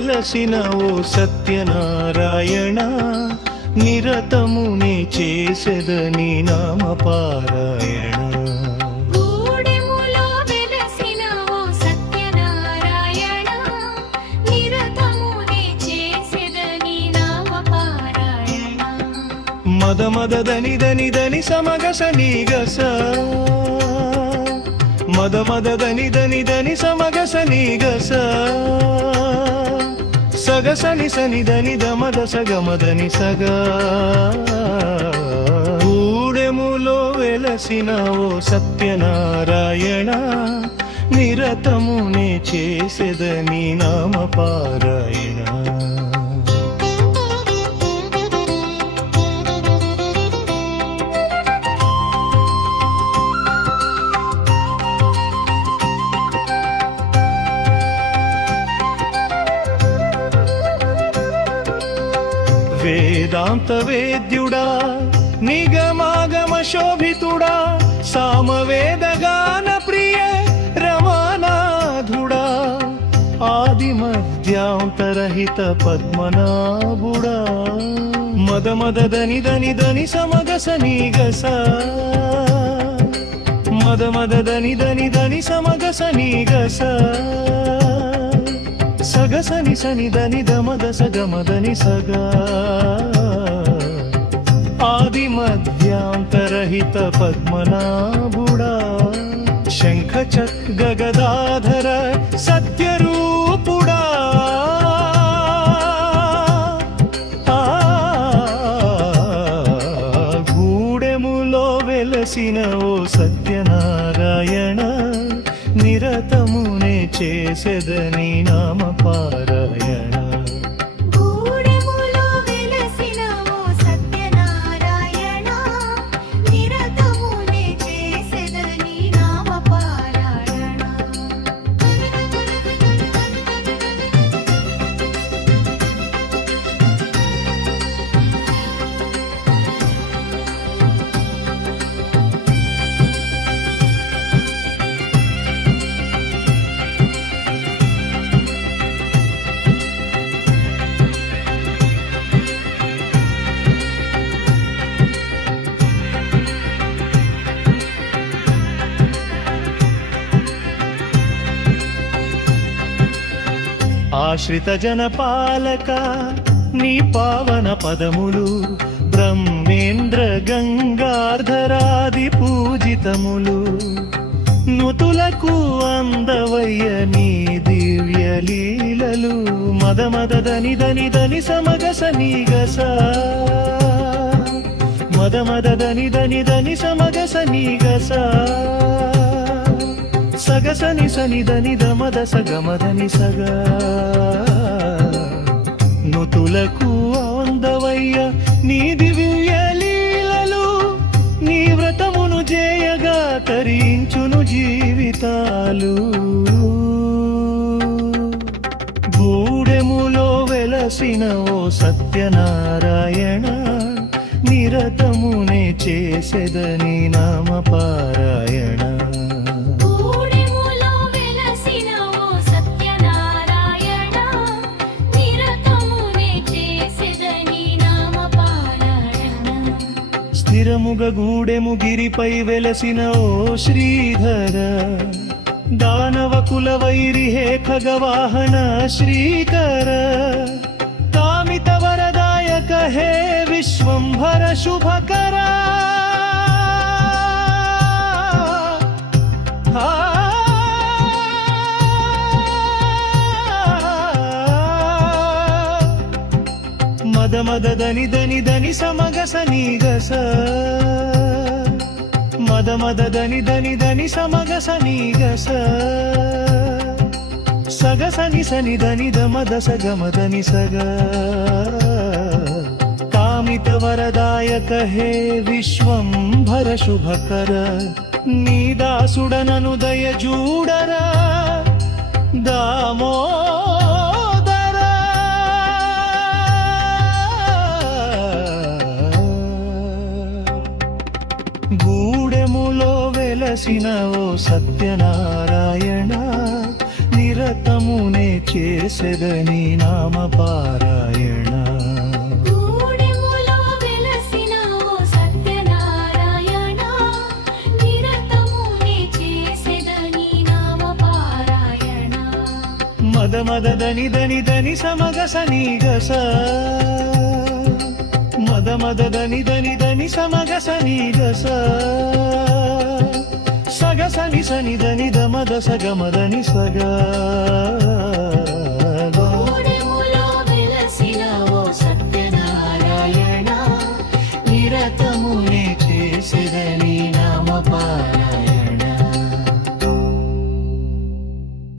వెలసిన ఓ సత్యనారాయణ నిరతమునే చేసెదని నామ పారాయణ మద మద దని దని దని సమగస నీగస మద మద దని దని దని సమగస నీగస సగస ని సని దని దమద సగమదని సగ గూడెములో వెలసిన ఓ సత్యనారాయణ నిరతమునే చేసెదని నామ పారాయణ వేదాంత వేద్యుడా నిగమాగమ శోభితుడా సామవేద గాన ప్రియ రమానాథుడా ఆది మధ్యాంతరహిత పద్మనాభుడా మద మద దని దని దని సమగస నీగస మద మద దని దని దని సమగస నీగస సగసని సని దని దమద సగమదని సగ ఆది మధ్యాంతరహిత పద్మనాభుడా శంఖ చక్ర గదాధర సత్యరూపుడా గూడెములో వెలసిన ఓ సత్యనారాయణ నిరతమునే చేసెదని నామ పారాయణ ఆశ్రిత జనపాలక నీ పావన పదములు బ్రహ్మేంద్ర గంగార్ధరాది పూజితములు నుతులకు అందవయ్య నీ దివ్య లీలలు మద మద దని దని దని సమగస నీగస మద మద దని దని దని సమగస నీగస సగసని సని దని దమద సగమదని సగ నుతులకు అందవయ్య నీ దివ్య లీలలు నీ వ్రతమును జేయగా తరించును జీవితాలు గూడెములో వెలసిన ఓ సత్యనారాయణ నిరతమునే చేసెదని నామ పారాయణ స్థిరముగ గూడెము గిరిపై వెలసిన ఓ శ్రీధర దానవ కుల వైరి హే ఖగవాహన శ్రీకర కామిత వరదాయక హే విశ్వంభర శుభకర మద మద దని దని దని సమగస నీగస మద మద దని దని దని సమగస నీగస సగసని సని దని దమద సగమదని సగ కామిత వరదాయక హే విశ్వంభర శుభకర నీ దాసుడనను దయ జూడరా దామో గూడెములో వెలసిన ఓ సత్యనారాయణ నిరతమునే చేసెదని నామ పారాయణ గూడెములో వెలసిన ఓ సత్యనారాయణ నిరతము నే చేసెదని నామ పారాయణ మద మద దని దని దని సమగ సని గస మద మద దని దని దని సమగ సని గస సగ సని సని దని ద మద సగ మదని సగ